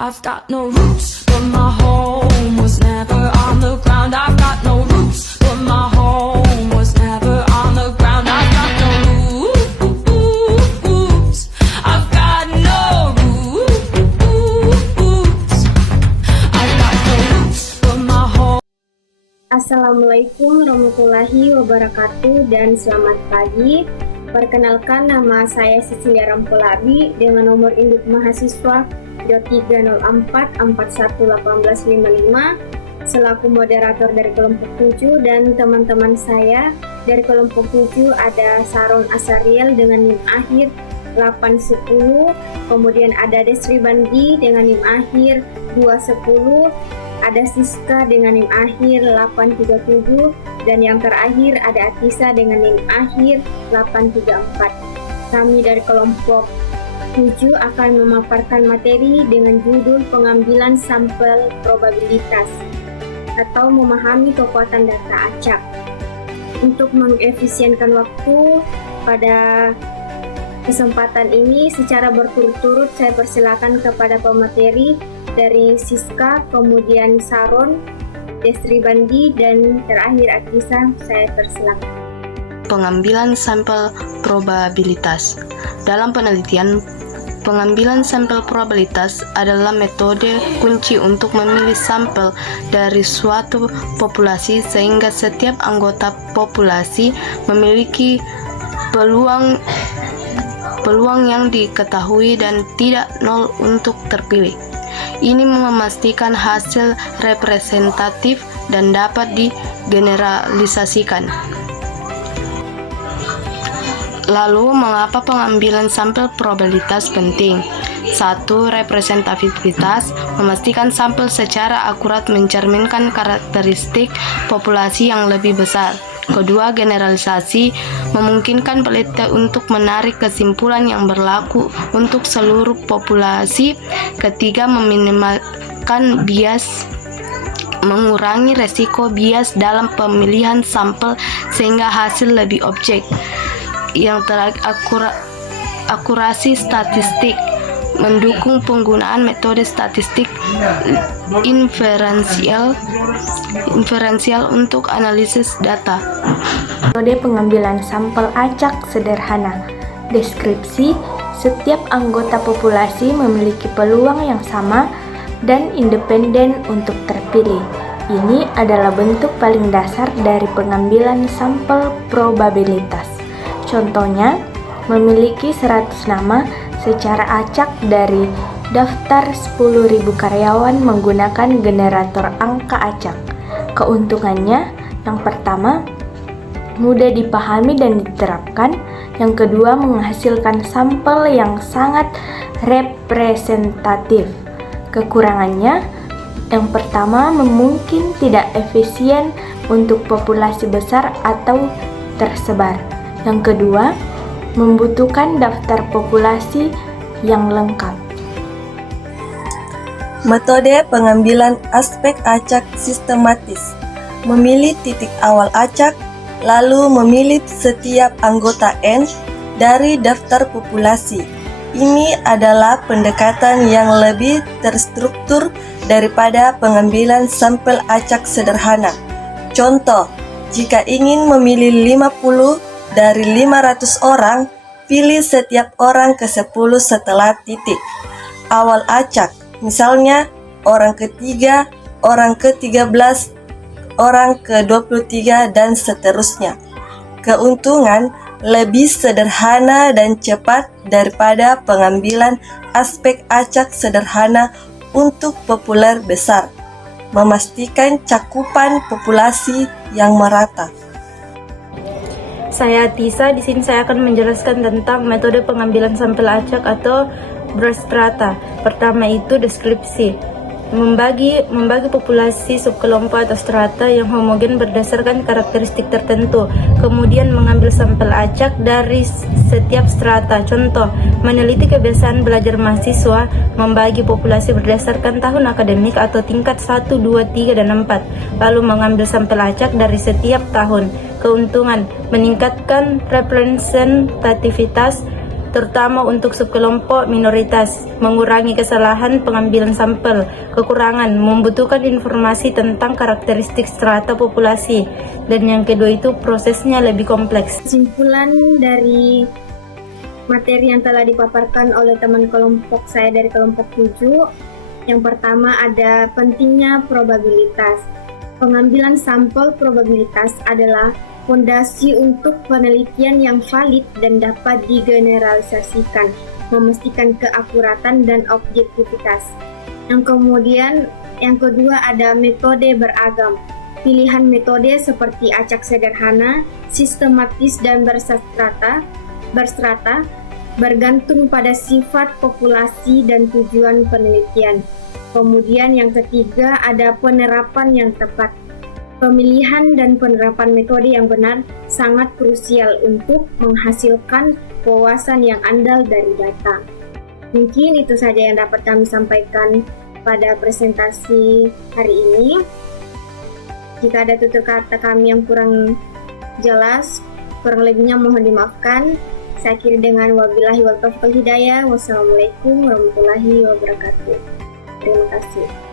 I've got no roots, but my home was never on the ground. I've got no roots, but my home was never on the ground. I've got no roots. I've got no roots. I've got no roots, but my home. Assalamualaikum warahmatullahi wabarakatuh dan selamat pagi. Perkenalkan, nama saya Cecilia Rampolabi dengan nomor induk mahasiswa 2304411855 selaku moderator dari kelompok 7, dan teman-teman saya dari kelompok 7 ada Saron Asariel dengan NIM akhir 810, kemudian ada Desri Bandi dengan NIM akhir 210, ada Siska dengan NIM akhir 837, dan yang terakhir ada Atisa dengan NIM akhir 834. Kami dari kelompok 7 akan memaparkan materi dengan judul pengambilan sampel probabilitas atau memahami kekuatan data acak. Untuk mengefisienkan waktu pada kesempatan ini secara berturut-turut saya persilakan kepada pemateri dari Siska, kemudian Saron, Desri Bandi, dan terakhir Atisa. Saya persilakan. Pengambilan sampel probabilitas. Dalam penelitian, pengambilan sampel probabilitas adalah metode kunci untuk memilih sampel dari suatu populasi sehingga setiap anggota populasi memiliki peluang yang diketahui dan tidak nol untuk terpilih. Ini memastikan hasil representatif dan dapat digeneralisasikan. Lalu, mengapa pengambilan sampel probabilitas penting? 1. Representativitas, memastikan sampel secara akurat mencerminkan karakteristik populasi yang lebih besar. Kedua, generalisasi, memungkinkan peneliti untuk menarik kesimpulan yang berlaku untuk seluruh populasi. Ketiga, meminimalkan bias, mengurangi resiko bias dalam pemilihan sampel sehingga hasil lebih objek. Yang terakhir, akurasi statistik, mendukung penggunaan metode statistik inferensial untuk analisis data. Metode pengambilan sampel acak sederhana. Deskripsi, setiap anggota populasi memiliki peluang yang sama dan independen untuk terpilih. Ini adalah bentuk paling dasar dari pengambilan sampel probabilitas. Contohnya, memiliki 100 nama secara acak dari daftar 10.000 karyawan menggunakan generator angka acak. Keuntungannya, yang pertama, mudah dipahami dan diterapkan. Yang kedua, menghasilkan sampel yang sangat representatif. Kekurangannya, yang pertama, mungkin tidak efisien untuk populasi besar atau tersebar. Yang kedua, membutuhkan daftar populasi yang lengkap. Metode pengambilan aspek acak sistematis. Memilih titik awal acak, lalu memilih setiap anggota N dari daftar populasi. Ini adalah pendekatan yang lebih terstruktur daripada pengambilan sampel acak sederhana. Contoh, jika ingin memilih 50 dari 500 orang, pilih setiap orang ke-10 setelah titik awal acak. Misalnya, orang ketiga, orang ke-13, orang ke-23, dan seterusnya. Keuntungan lebih sederhana dan cepat daripada pengambilan aspek acak sederhana untuk populer besar, memastikan cakupan populasi yang merata. Saya Tisa, di sini saya akan menjelaskan tentang metode pengambilan sampel acak atau berstrata. Pertama itu deskripsi. membagi populasi subkelompok atau strata yang homogen berdasarkan karakteristik tertentu, kemudian mengambil sampel acak dari setiap strata. Contoh, meneliti kebiasaan belajar mahasiswa, membagi populasi berdasarkan tahun akademik atau tingkat 1, 2, 3, dan 4, lalu mengambil sampel acak dari setiap tahun. Keuntungan, meningkatkan representativitas terutama untuk subkelompok minoritas, mengurangi kesalahan pengambilan sampel. Kekurangan, membutuhkan informasi tentang karakteristik strata populasi, dan yang kedua itu prosesnya lebih kompleks. Kesimpulan dari materi yang telah dipaparkan oleh teman kelompok saya dari kelompok 7, yang pertama ada pentingnya probabilitas. Pengambilan sampel probabilitas adalah fondasi untuk penelitian yang valid dan dapat digeneralisasikan, memastikan keakuratan dan objektivitas. Yang kedua ada metode beragam. Pilihan metode seperti acak sederhana, sistematis, dan berstrata bergantung pada sifat populasi dan tujuan penelitian. Kemudian yang ketiga ada penerapan yang tepat. Pemilihan dan penerapan metode yang benar sangat krusial untuk menghasilkan wawasan yang andal dari data. Mungkin itu saja yang dapat kami sampaikan pada presentasi hari ini. Jika ada tutur kata kami yang kurang jelas, kurang lebihnya mohon dimaafkan. Saya akhiri dengan wabillahi wal taufiq wal hidayah. Wassalamualaikum warahmatullahi wabarakatuh. Terima kasih.